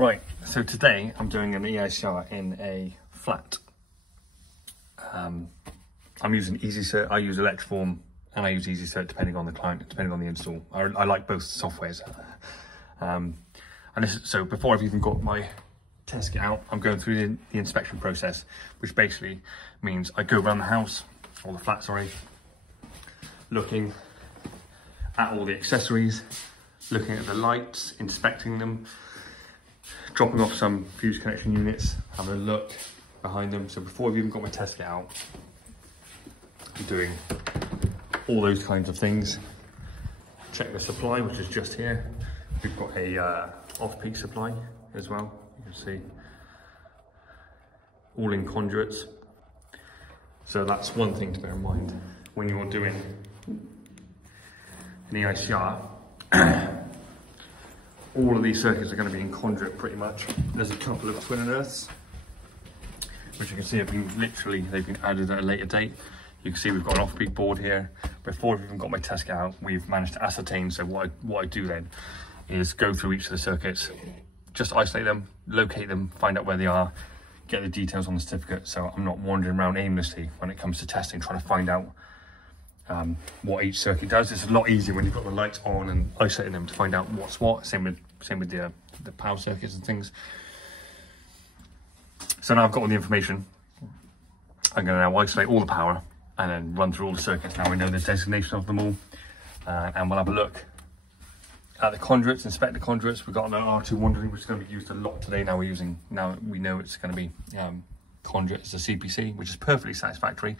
Right, so today I'm doing an EICR in a flat. I'm using EasyCert, I use Electroform and I use EasyCert depending on the client, depending on the install. I like both softwares. And so before I've even got my test kit out, I'm going through the inspection process, which basically means I go around the house, or the flat, sorry, looking at all the accessories, looking at the lights, inspecting them, dropping off some fuse connection units, having a look behind them. So before I've even got my test kit out, I'm doing all those kinds of things. Check the supply, which is just here. We've got a off-peak supply as well, you can see. All in conduits. So that's one thing to bear in mind when you're doing an EICR. All of these circuits are going to be in conduit pretty much. There's a couple of twin and earths, which you can see have been they've been added at a later date. You can see we've got an off-peak board here. Before I've even got my test kit out, we've managed to ascertain. So what I do then is go through each of the circuits, just isolate them, locate them, find out where they are, get the details on the certificate. So I'm not wandering around aimlessly when it comes to testing, trying to find out what each circuit does. It's a lot easier when you've got the lights on and isolating them to find out what's what. Same with the power circuits and things. So now I've got all the information. I'm going to now isolate all the power and then run through all the circuits. Now we know the designation of them all, and we'll have a look at the conduits, inspect the conduits. We've got an R2 which is going to be used a lot today. Now we know it's going to be conduit as a CPC, which is perfectly satisfactory,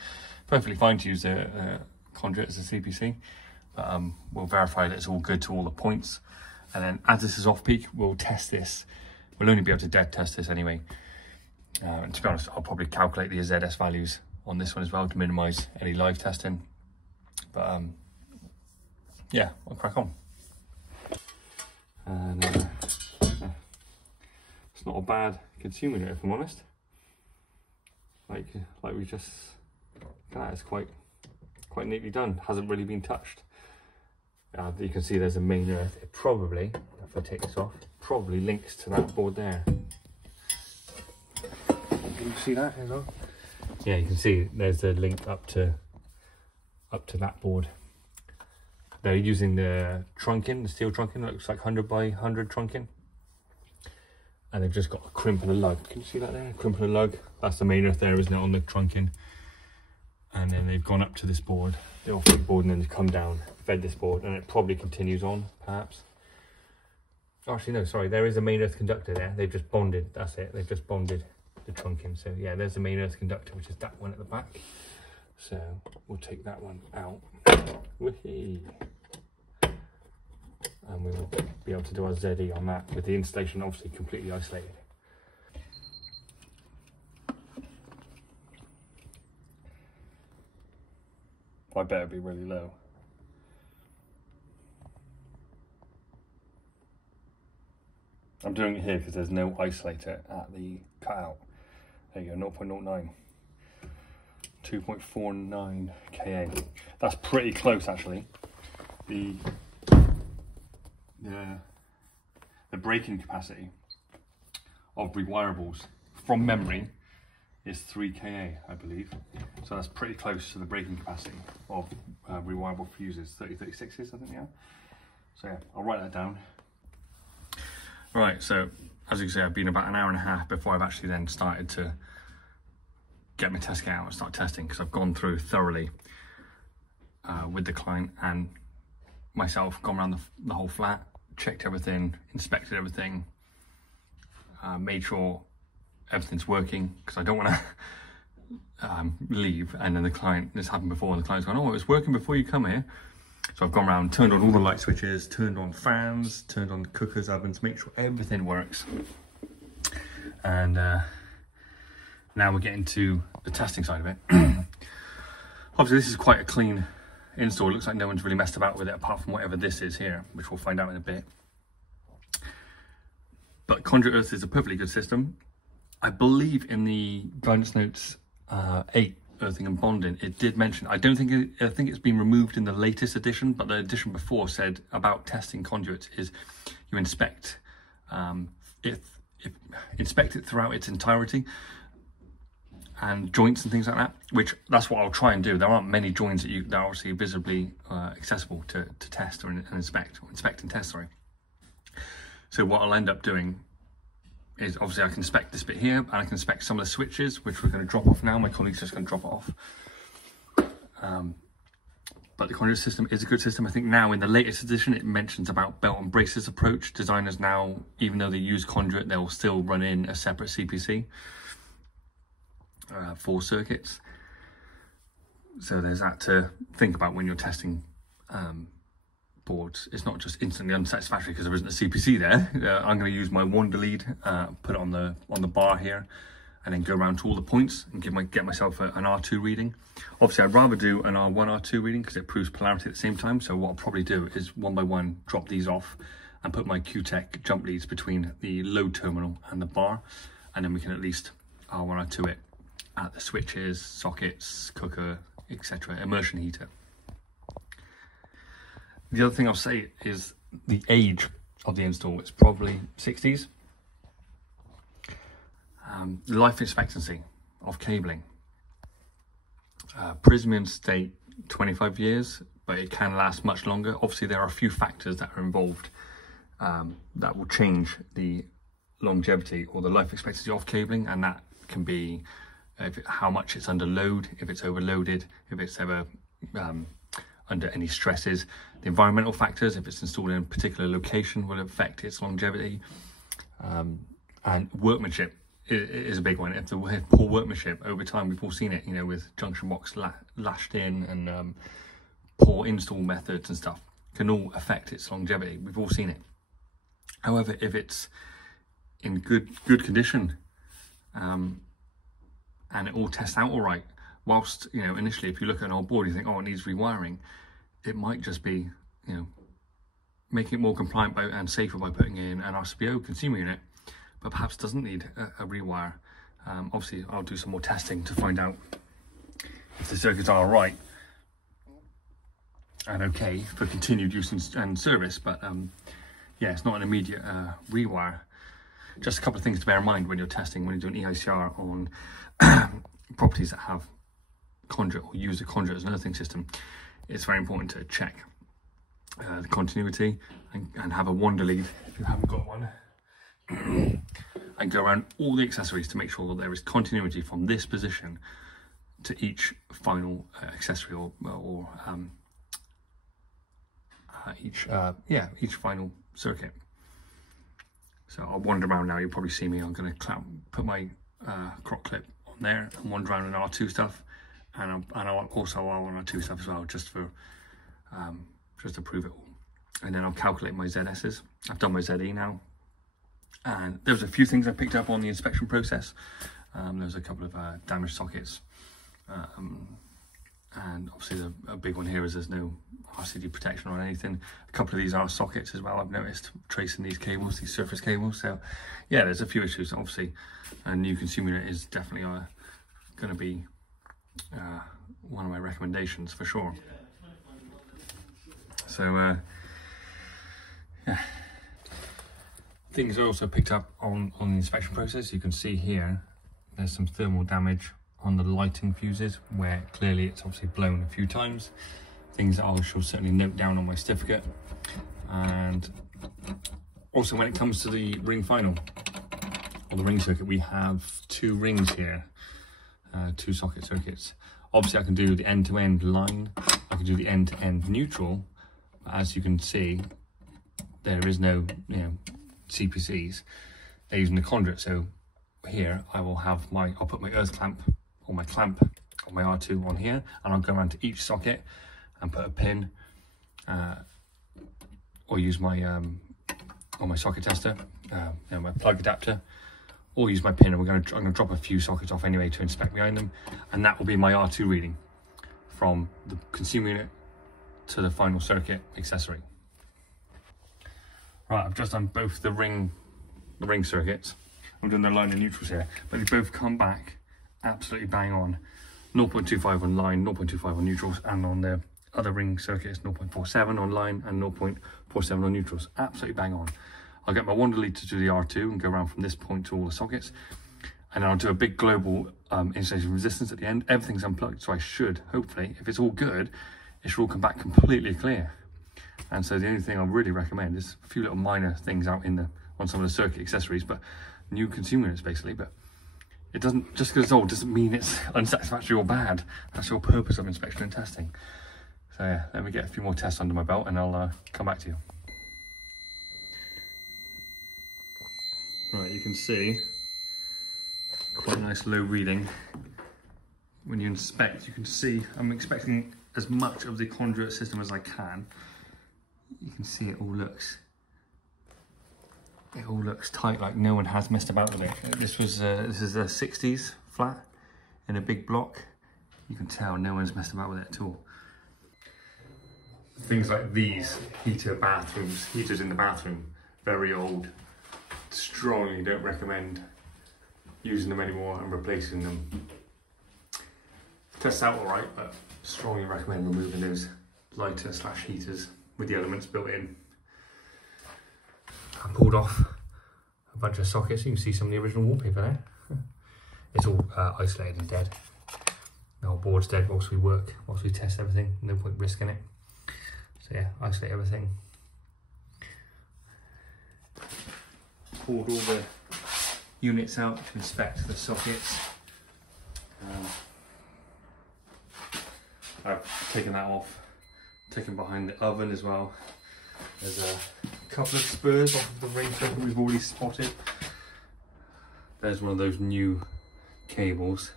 perfectly fine to use the conduit as a CPC, but we'll verify that it's all good to all the points. And then as this is off peak, we'll test this. We'll only be able to dead test this anyway. And to be honest, I'll probably calculate the ZS values on this one as well to minimize any live testing. But yeah, I'll crack on. And it's not a bad consuming it, if I'm honest. Like we just, it's quite neatly done. Hasn't really been touched. You can see there's a main earth. It probably, if I take this off, probably links to that board there. Can you see that as well? Yeah, you can see there's a link up to that board. They're using the trunking, the steel trunking. That looks like 100 by 100 trunking. And they've just got a crimp and a lug. Can you see that there? A crimp and a lug. That's the main earth there, isn't it, on the trunking? And then they've gone up to this board, the off-peak board, and then they've come down, fed this board, and it probably continues on, perhaps. Oh, actually, no, sorry, there is a main earth conductor there. They've just bonded, that's it. They've just bonded the trunking. So yeah, there's the main earth conductor, which is that one at the back. So we'll take that one out. Whee! And we will be able to do our ZE on that with the installation obviously completely isolated. I better be really low. I'm doing it here because there's no isolator at the cutout. There you go, 0.09. 2.49 kA. That's pretty close actually. The braking capacity of rewirables from memory is 3 kA, I believe. So that's pretty close to the braking capacity of rewirable fuses, 3036s, I think, yeah. So yeah, I'll write that down. Right, so as you can see, I've been about an hour and a half before I've actually then started to get my test kit out and start testing, because I've gone through thoroughly with the client and myself, gone around the whole flat, checked everything, inspected everything, made sure everything's working, because I don't want to leave and then the client, this happened before, and the client's going, oh, it was working before you come here. So I've gone around, turned on all the light switches, turned on fans, turned on cookers, ovens, make sure everything works. And now we're getting to the testing side of it. Obviously this is quite a clean install. It looks like no one's really messed about with it apart from whatever this is here, which we'll find out in a bit. But Conduit Earth is a perfectly good system. I believe in the guidance notes 8, earthing and bonding, it did mention, I think it's been removed in the latest edition, but the edition before said about testing conduits is you inspect if inspect it throughout its entirety, and joints and things like that, which that's what I'll try and do. There aren't many joints that are obviously visibly accessible to test or inspect and test, sorry. So what I'll end up doing is, obviously I can inspect this bit here, and I can inspect some of the switches, which we're going to drop off now. My colleague's just going to drop it off. But the Conduit system is a good system. I think now in the latest edition, it mentions about belt and braces approach. Designers now, even though they use Conduit, they'll still run in a separate CPC for circuits. So there's that to think about when you're testing boards. It's not just instantly unsatisfactory because there isn't a CPC there. I'm going to use my wander lead, put it on the bar here, and then go around to all the points and get myself an R2 reading. Obviously, I'd rather do an R1, R2 reading because it proves polarity at the same time. So what I'll probably do is one by one drop these off and put my QTech jump leads between the load terminal and the bar, and then we can at least R1, R2 it at the switches, sockets, cooker, etc., immersion heater. The other thing I'll say is the age of the install. It's probably 60s. Life expectancy of cabling. Prysmians state 25 years, but it can last much longer. Obviously, there are a few factors that are involved that will change the longevity or the life expectancy of cabling, and that can be how much it's under load, if it's overloaded, if it's ever under any stresses. The environmental factors, if it's installed in a particular location, will affect its longevity. And workmanship is a big one. If we have poor workmanship over time, we've all seen it, you know, with junction box lashed in and poor install methods and stuff, can all affect its longevity. We've all seen it. However, if it's in good condition, and it all tests out all right, whilst, you know, initially if you look at an old board, you think, oh, it needs rewiring, it might just be, you know, making it more compliant and safer by putting in an RCPO consumer unit, but perhaps doesn't need a rewire. Obviously, I'll do some more testing to find out if the circuits are right and okay for continued use and service, but yeah, it's not an immediate rewire. Just a couple of things to bear in mind when you're testing, when you're doing EICR on properties that have Conduit or use a Conduit as an earthing system. It's very important to check the continuity and have a wander lead if you haven't got one, and go around all the accessories to make sure that there is continuity from this position to each final accessory or each final circuit. So I'll wander around now. You'll probably see me. I'm going to put my croc clip on there and wander around in R2 stuff, and I'll also on R2 stuff as well, just to prove it all. And then I'll calculate my ZS's. I've done my ZE now, and there's a few things I picked up on the inspection process. There's a couple of damaged sockets, and obviously a big one here is there's no RCD protection on anything. A couple of these are sockets as well, I've noticed, tracing these cables, these surface cables. So yeah, there's a few issues. Obviously a new consumer unit is definitely going to be one of my recommendations for sure. So yeah, things I also picked up on the inspection process. You can see here there's some thermal damage on the lighting fuses, where clearly it's obviously blown a few times. Things that I shall certainly note down on my certificate. And also when it comes to the ring final or the ring circuit, we have two rings here, two socket circuits. Obviously I can do the end-to-end line, I can do the end-to-end neutral. As you can see, there is no, you know, CPCs. They're using the Conduit. So here I will have I'll put my earth clamp or my clamp on my R2 on here, and I'll go around to each socket and put a pin, or use my on my socket tester, my plug adapter, or use my pin. And I'm going to drop a few sockets off anyway to inspect behind them, and that will be my R2 reading from the consumer unit to the final circuit accessory. Right, I've just done both the ring circuits. I'm doing the line and neutrals here, but they both come back absolutely bang on. 0.25 on line, 0.25 on neutrals, and on the other ring circuits 0.47 on line and 0.47 on neutrals. Absolutely bang on. I'll get my wander lead to do the R2 and go around from this point to all the sockets. And then I'll do a big global installation resistance at the end. Everything's unplugged, so I should, hopefully, if it's all good, it should all come back completely clear. And so the only thing I really recommend is a few little minor things out on some of the circuit accessories, but new consumer units basically. But it doesn't, just because it's old doesn't mean it's unsatisfactory or bad. That's the whole purpose of inspection and testing. So yeah, let me get a few more tests under my belt and I'll come back to you. Right, you can see quite a nice low reading. When you inspect, you can see I'm expecting as much of the conduit system as I can. You can see it all looks tight, like no one has messed about with it. This is a 60s flat in a big block. You can tell no one's messed about with it at all. Things like these heaters in the bathroom, very old. Strongly don't recommend using them anymore and replacing them. Tests out all right, but strongly recommend removing those lighter / heaters with the elements built in. I pulled off a bunch of sockets. You can see some of the original wallpaper there. It's all isolated and dead. The whole board's dead whilst we test everything. No point risking it. So yeah, isolate everything. Pulled all the units out to inspect the sockets. I've taken that off, taken behind the oven as well. There's a couple of spurs off of the ring that we've already spotted. There's one of those new cables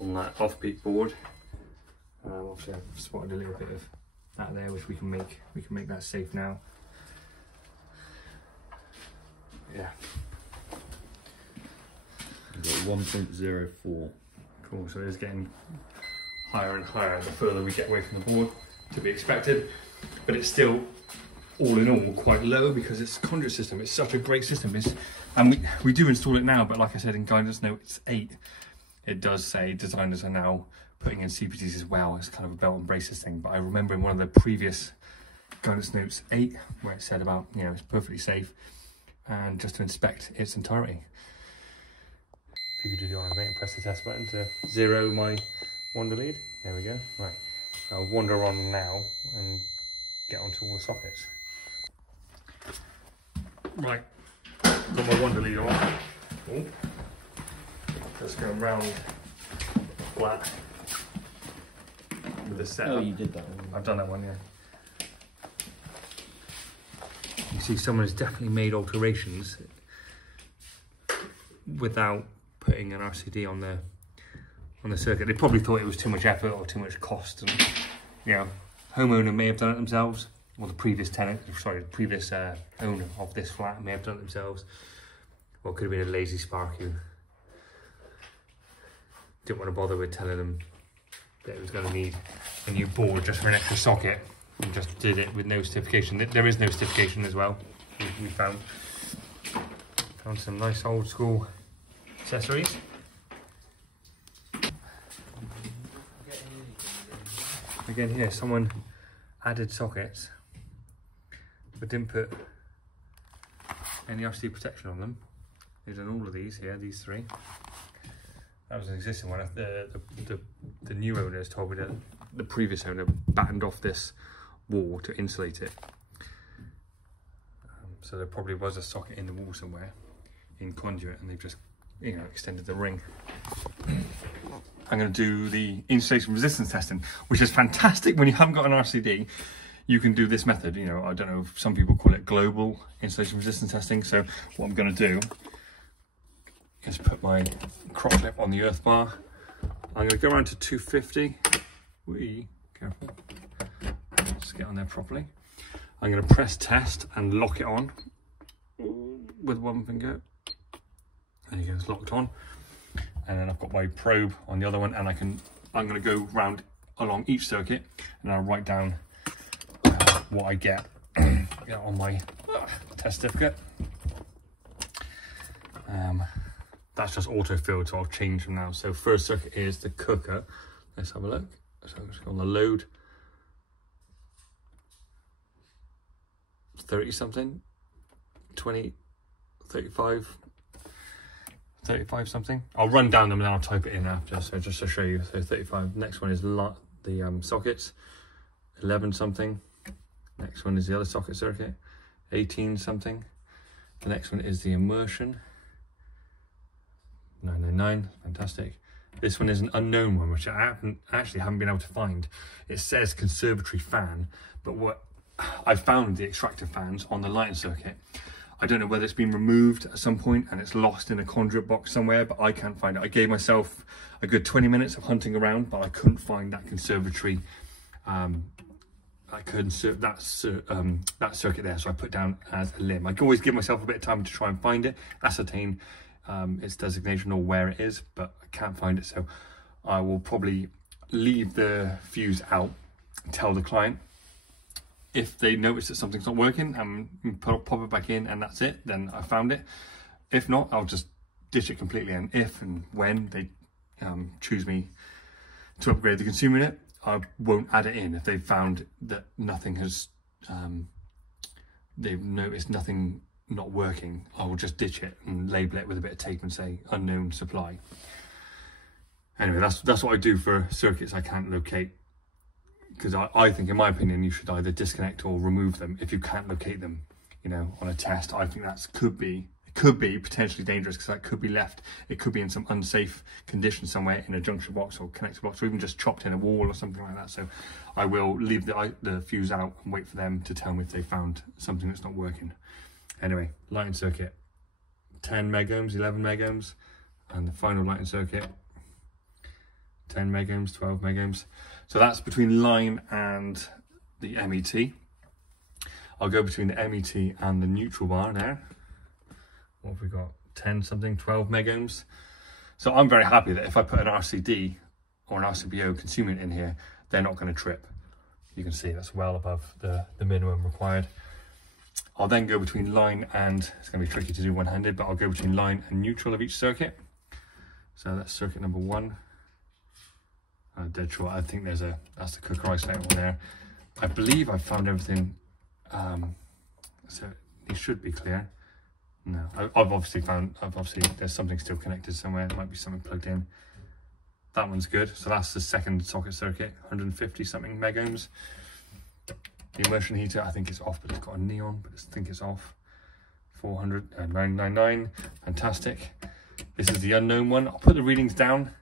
on that off-peak board. Obviously I've spotted a little bit of that there, which we can make that safe now. Yeah. We've got 1.04. Cool, so it's getting higher and higher the further we get away from the board, to be expected. But it's still, all in all, quite low because it's a conduit system. It's such a great system. And we do install it now, but like I said in guidance note 8, it does say designers are now putting in CPTs as well. It's kind of a belt and braces thing. But I remember in one of the previous guidance notes 8, where it said about, you know, it's perfectly safe and just to inspect its entirety. If you could do the honours, mate, and press the test button to 0 my wander lead. There we go. Right, I'll wander on now and get onto all the sockets. Right, got my wander lead on. Oh. Just going round flat with the setup. Oh, you did that one. I've done that one, yeah. You see someone has definitely made alterations without putting an RCD on the circuit. They probably thought it was too much effort or too much cost, and you know, homeowner may have done it themselves, or the previous tenant, sorry, the previous owner of this flat may have done it themselves, or it could have been a lazy sparky who didn't want to bother with telling them that it was going to need a new board just for an extra socket, and just did it with no certification. There is no certification as well. We found some nice old school accessories. Again here, someone added sockets but didn't put any RCD protection on them. They've done all of these here, these 3. That was an existing one. The new owner has told me that the previous owner battened off this wall to insulate it. So there probably was a socket in the wall somewhere in conduit, and they've just, you know, extended the ring. I'm going to do the installation resistance testing, which is fantastic when you haven't got an RCD. You can do this method. You know, I don't know if some people call it global installation resistance testing. So what I'm going to do is put my crop clip on the earth bar. I'm going to go around to 250. Careful. Let's get on there properly. I'm going to press test and lock it on with one finger. There you go, it's locked on. And then I've got my probe on the other one, and I'm going to go round along each circuit, and I'll write down what I get on my test certificate. That's just auto-filled, so I'll change them now. So first circuit is the cooker. Let's have a look. So I'm just on the load. 30 something. 20, 35 something. I'll run down them and I'll type it in after, so just to show you. So 35. Next one is the sockets, 11 something. Next one is the other socket circuit, 18 something. The next one is the immersion, 999, fantastic. This one is an unknown one, which I haven't been able to find. It says conservatory fan, but what I found the extractor fans on the lighting circuit. I don't know whether it's been removed at some point and it's lost in a conduit box somewhere, but I can't find it. I gave myself a good 20 minutes of hunting around, but I couldn't find that conservatory, that circuit there, so I put down as a limb. I can always give myself a bit of time to try and find it, ascertain its designation or where it is, but I can't find it, so I will probably leave the fuse out, tell the client. If they notice that something's not working and pop it back in and that's it, then I found it. If not, I'll just ditch it completely. And if and when they choose me to upgrade the consumer unit, I won't add it in. If they've found that nothing has, they've noticed nothing not working, I will just ditch it and label it with a bit of tape and say unknown supply. Anyway, that's what I do for circuits I can't locate. Because I think, in my opinion, you should either disconnect or remove them if you can't locate them, you know, on a test. I think that could be potentially dangerous, because that could be left. It could be in some unsafe condition somewhere in a junction box or connector box, or even just chopped in a wall or something like that. So I will leave the fuse out and wait for them to tell me if they found something that's not working. Anyway, lighting circuit, 10 megohms, 11 megohms, and the final lighting circuit, 10 megohms, 12 megohms. So that's between line and the MET. I'll go between the MET and the neutral bar there. What have we got? 10 something, 12 megohms. So I'm very happy that if I put an RCD or an RCBO consumer in here, they're not going to trip. You can see that's well above the minimum required. I'll then go between line and, it's going to be tricky to do one-handed, but I'll go between line and neutral of each circuit. So that's circuit number 1. Dead short. I think that's the cooker isolator one there. I believe I've found everything, so it should be clear. No, I've obviously there's something still connected somewhere. There might be something plugged in. That one's good. So that's the second socket circuit, 150 something megohms. The immersion heater, I think it's off, but it's got a neon, but I think it's off. 400 and 999, fantastic. This is the unknown one. I'll put the readings down.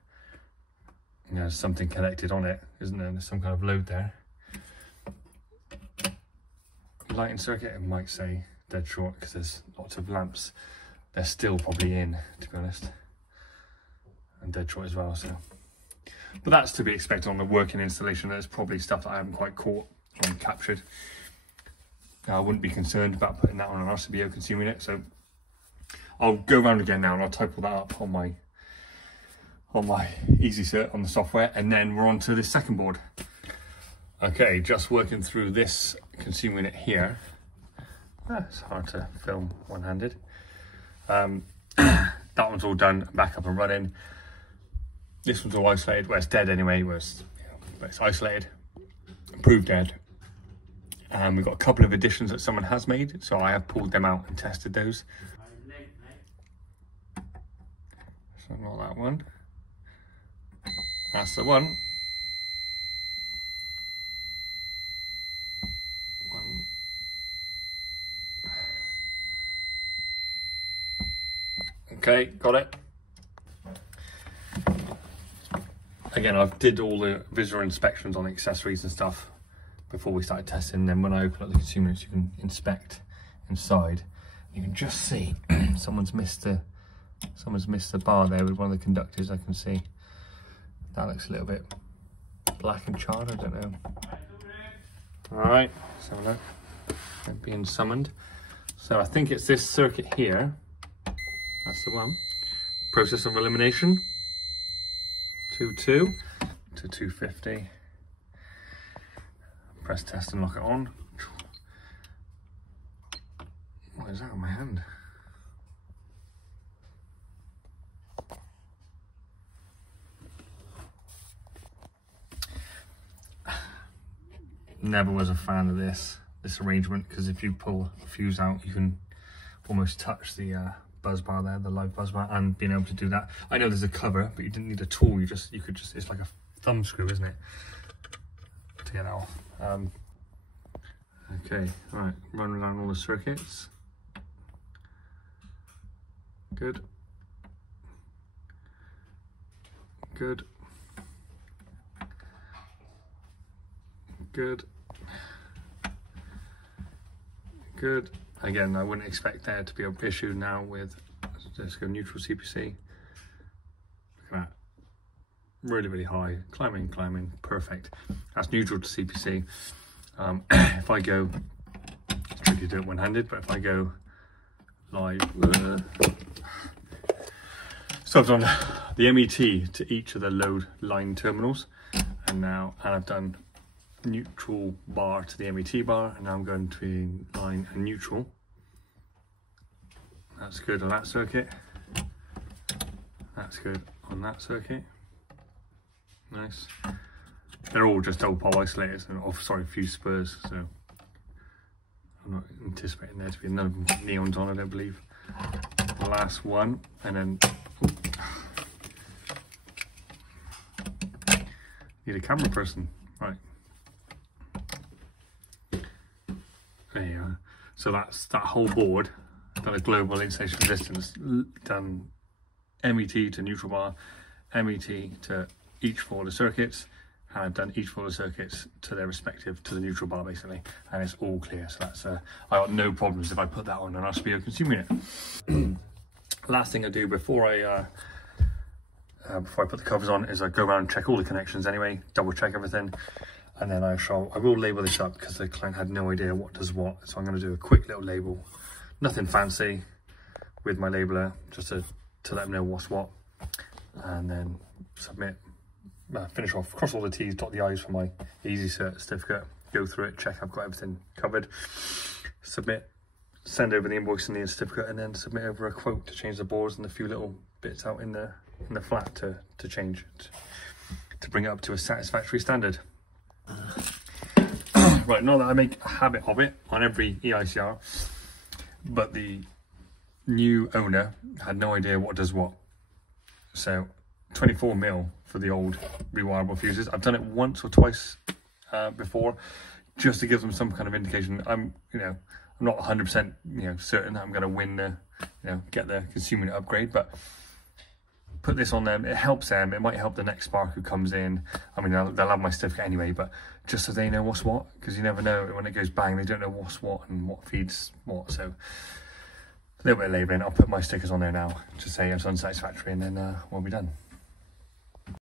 You know, there's something connected on it, isn't there? There's some kind of load there. Lighting circuit, it might say dead short because there's lots of lamps. They're still probably in, to be honest. And dead short as well, so. But that's to be expected on the working installation. There's probably stuff that I haven't quite caught and captured. Now, I wouldn't be concerned about putting that on an RCBO consumer unit, so I'll go around again now and I'll type all that up on my EICR on the software, and then we're on to the second board. Okay, just working through this consumer unit here. It's hard to film one-handed. That one's all done, back up and running. This one's all isolated. Well, it's dead anyway, but it's isolated, proved dead. And we've got a couple of additions that someone has made, so I have pulled them out and tested those. So not that one. That's the one. Okay, got it. Again, I've did all the visual inspections on the accessories and stuff before we started testing. And then when I open up the consumer units, you can inspect inside. You can just see someone's missed the bar there with one of the conductors. I can see that looks a little bit black and charred. I don't know. All right, so look, they're being summoned. So I think it's this circuit here. That's the one. Process of elimination. 2.2 to 250. Press test and lock it on. What is that on my hand? Never was a fan of this arrangement, because if you pull a fuse out, you can, almost touch the buzz bar there, the live buzz bar, and being able to do that. I know there's a cover, but you didn't need a tool. You could just, it's like a thumb screw, isn't it, to get that off. Okay, right, run around all the circuits. Good. Good. Good. Good. Again, I wouldn't expect there to be an issue now with, let's go neutral CPC. Look at that. Really, really high. Climbing, climbing. Perfect. That's neutral to CPC. If I go, it's tricky to do it one-handed, but if I go live, so I've done the MET to each of the load line terminals, and I've done neutral bar to the MET bar, and now I'm going between line and neutral. That's good on that circuit. That's good on that circuit. Nice. They're all just double pole isolators and fuse spurs, so I'm not anticipating there to be none of them neons on, I don't believe. The last one, and then need a camera person, right? There you are. So that's that whole board. Done a global insulation resistance, done MET to neutral bar, MET to each four of the circuits, and I've done each four of the circuits to their respective, to the neutral bar basically, and it's all clear. So that's I got no problems if I put that on and I'll just be consuming it. Last thing I do before I put the covers on is I go around and check all the connections anyway, double check everything, and then I will label this up because the client had no idea what does what, so I'm going to do a quick little label, nothing fancy, with my labeler, just to let them know what's what, and then submit, finish off, cross all the T's, dot the I's for my EICR certificate, go through it, check I've got everything covered, submit, send over the invoice and the certificate, and then submit over a quote to change the boards and a few little bits out in the flat to change it, to bring it up to a satisfactory standard. Right, not that I make a habit of it on every EICR, but the new owner had no idea what does what. So 24mm for the old rewirable fuses. I've done it once or twice before, just to give them some kind of indication. I'm not 100% certain that I'm going to win the, get the consuming upgrade, but put this on them, it helps them, it might help the next spark who comes in. I mean, they'll have my certificate anyway, but just so they know what's what, because you never know, when it goes bang, they don't know what's what and what feeds what. So a little bit of labelling, I'll put my stickers on there now to say it's unsatisfactory, and then we'll be done.